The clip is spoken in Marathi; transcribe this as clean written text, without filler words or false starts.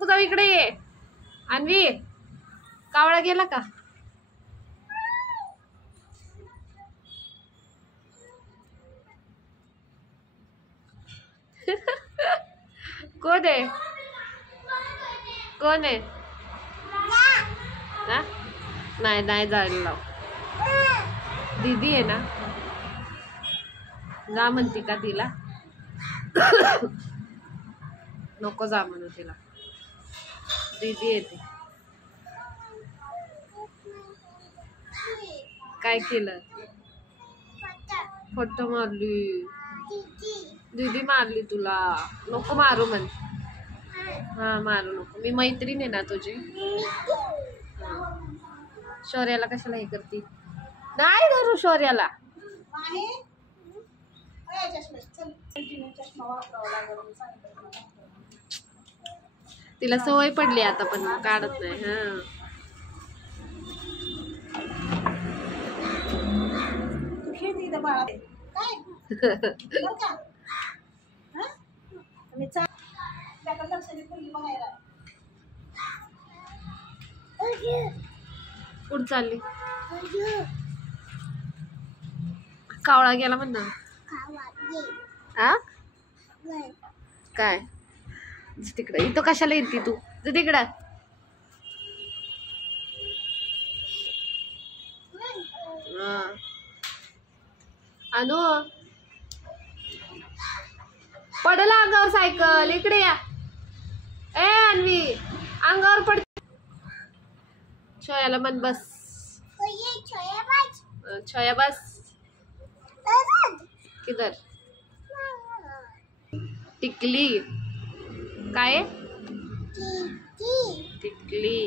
नको जाऊ, इकडे ये. अन्वी, कावळा गेला का? कोण आहे? कोण आहे? नाही नाही जायला लाव. दीदी आहे ना, जा म्हणती का तिला? नको जा म्हणू तिला, दीदी येते. काय केलं? फट मारली. दीदी मारली तुला, नको मारू म्हण. हा मारू नको, मी मैत्रीण आहे ना तुझी. शौर्याला कशाला हे करती? नाही धरू शौर्याला. तिला सवय पडली आता, पण काढत नाही. हा कुठं चालली? कावळा गेला म्हण ना. आ काय तिकडं? इथं कशाला येते तू? तिकडं. अनु, पडला अंगावर सायकल. इकडे या. ए अन्वी, अंगावर पड. छोयाला मन बस. छोया बस. किधर? टिकली. काय? टिकली.